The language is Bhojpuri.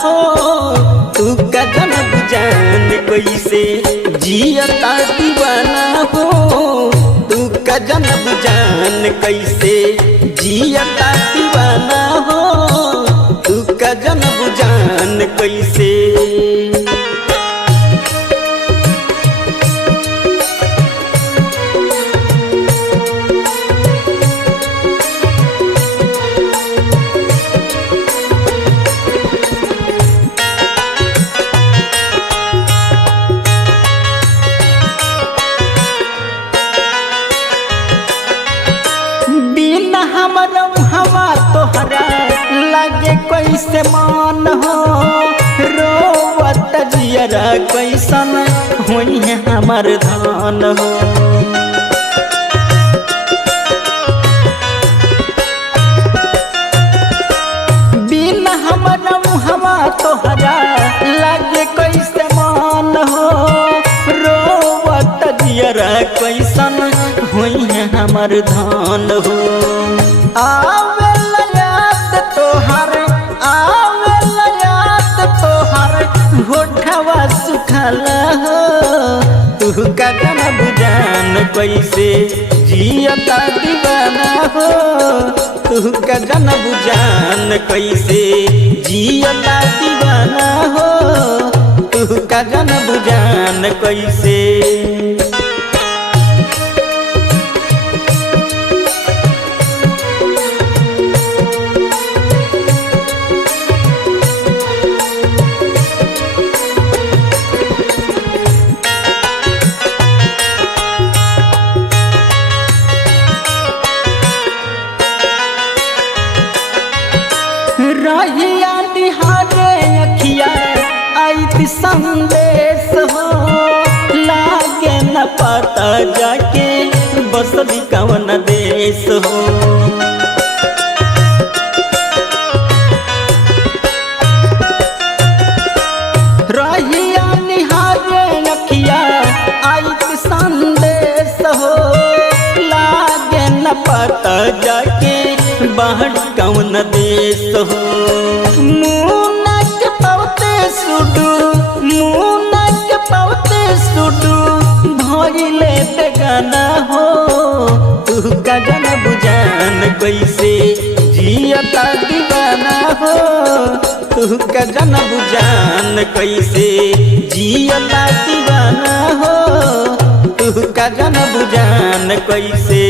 हो तू का जनब जान कैसे जियता दीवाना हो तू का जनब जान कैसे जियता दीवाना हो तू का जनब जान कैसे। हवा तोहरा लगे कैसे मान हो रोवत जियरा कैसन होई है हमर धान हो। बिना हमर हवा तोहरा लगे कैसे मान हो रोवत जियरा कैसन होई है हमर धान हो। आवेला याद तोहर होठवा सुखल हो तू का जनब जान कैसे जियता दीवाना हो तू का जनब जान कैसे जियता दीवाना हो तू का जनब जान कैसे। रहिया निहारे अखिया आइत संदेश हो लागे न पता जाके बसली कवन देश हो। रहिया निहारे अखिया आइत संदेश हो लागे न पता जाके बाहर कौन देश हो। मुनक पौते सुडू भइले बेगाना हो तू का जनब जान कैसे जियता दीवाना हो तू का जनब जान कैसे जियता दीवाना हो तू का जनब जान कैसे।